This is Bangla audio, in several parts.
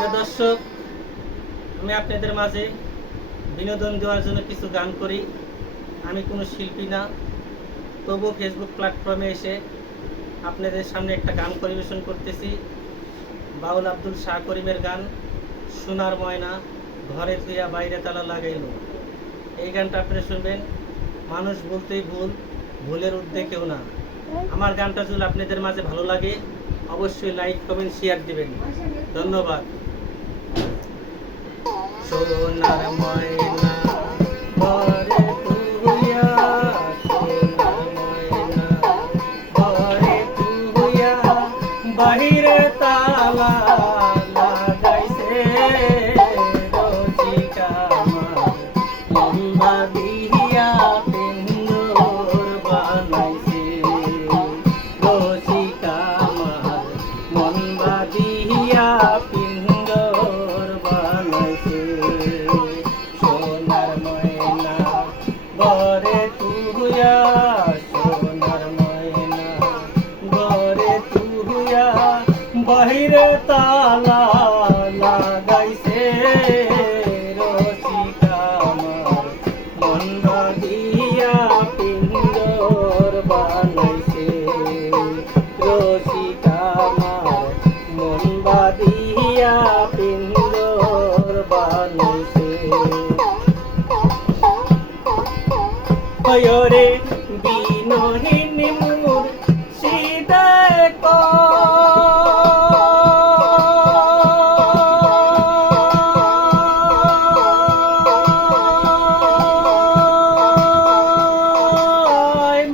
প্রিয় দর্শক, আমি আপনাদের মাঝে বিনোদন দেওয়ার জন্য কিছু গান করি। আমি কোনো শিল্পী না, তবুও ফেসবুক প্ল্যাটফর্মে এসে আপনাদের সামনে একটা গান পরিবেশন করতেছি। বাউল আব্দুল শাহ করিমের গান সোনার ময়না ঘরে থুইয়া বাইরে তালা লাগাইল। এই গানটা আপনারা শুনবেন। মানুষ বলতেই ভুল, ভুলের ঊর্ধ্বে কেউ না। আমার গানটা যদি আপনাদের মাঝে ভালো লাগে অবশ্যই লাইক কমেন্ট শেয়ার দিবেন। ধন্যবাদ। সোনার ময়না ঘরে থুইয়া, সোনার ময়না ঘরে থুইয়া বাহিরে তালা লাগাইছে রসিকা আমার মন বাঁধিয়া পিন্দর বানাইছে। রসিকা আমার মন বাঁধিয়া পিন্দর বানাইছে। সোনার ময়না ঘরে থুইয়া, সোনার ময়না ঘরে থুইয়া বাহিরে তালা লাগাইছে রসিকা আমার মন বাঁধিয়া পিন্দর বানাইছে। রসিকা আমার মন বাঁধিয়া পিন্দর বানাইছে। হয়রে বিনহীন মোর সিদায়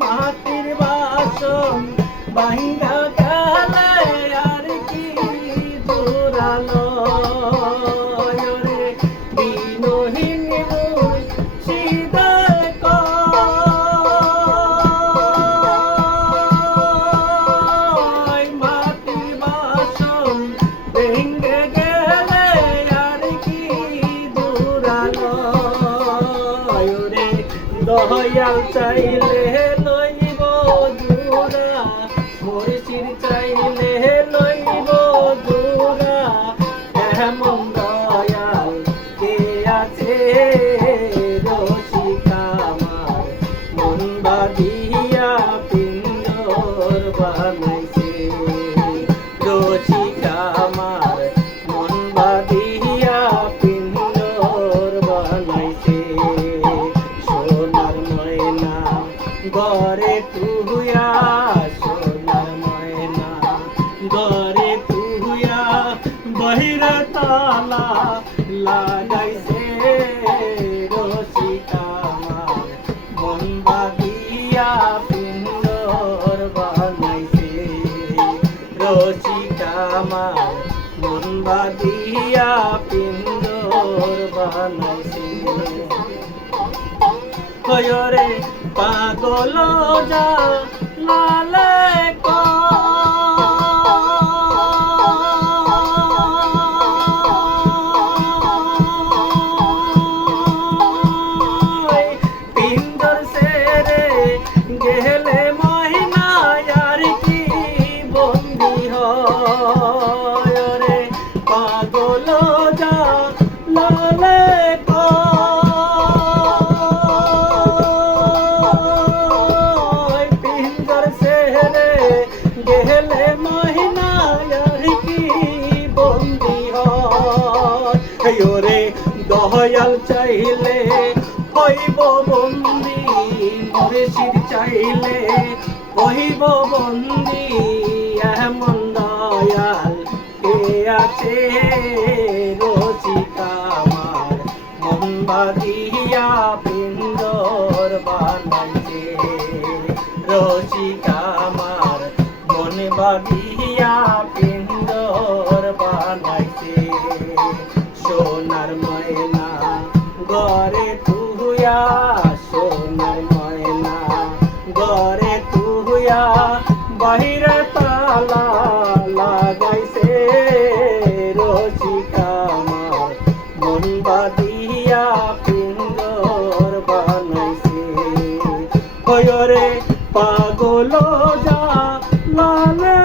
মাটির বাসন ভাঙ্গা গেলে আর কি জোরালো রে বিনহীন মোর সিদায় মাটির বাসন ভেঙ্গে গেলে আর কি জোরালো রে দয়াল চাইলে লইব জোড়া, মুর্শিদ চাইলে লইব জোড়া। এমন দয়াল কে আছে রসিকা আমার মন বাঁধিয়া পিন্দর বানাইছে। রসিকা আমার মন বাঁধিয়া পিন্দর বানাইছে। সোনার ময়না ঘরে থুইয়া, সোনার ময়না ঘরে থুইয়া বাহিরে তালা লাগাইছে রসিকা আমার মন বাঁধিয়া পিন্দর বানাইছে। রসিকা আমার মন বাঁধিয়া পিন্দর বানাইছে। হয়রে পাগল যা লালে পিন্দর সেরে গেলে মহিনা আর কি বন্দি হরে পাগল যা লালে গেলে মহিনা আর কি বন্দি হরে দয়াল চাইলে হইব বন্দি, মুর্শিদ চাইলে হইব বন্দি। এমন দয়াল কে আছে রসিকা আমার মন বাঁধিয়া পিন্দর বানাইছে। রসিকা আমার মন বাঁধিয়া পিন্দর বানাইছে। সোনার ময়না ঘরে থুইয়া, সোনার ময়না ঘরে থুইয়া বাহিরে তালা লাগাইছে রসিকা আমার মন বাঁধিয়া পিন্দর বানাইছে। হয়রে পাগল যা লালে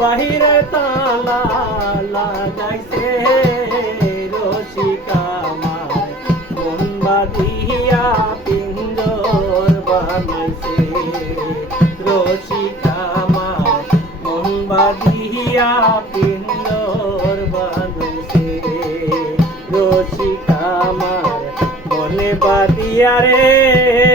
বাহিরে তালা লাগাইছে রসিক আমার মন বাঁধিয়া পিঞ্জর বানাইছে রসিক আমার মন বাঁধিয়া পিঞ্জর বানাইছে রসিক আমার মনে বাঁধিয়া রে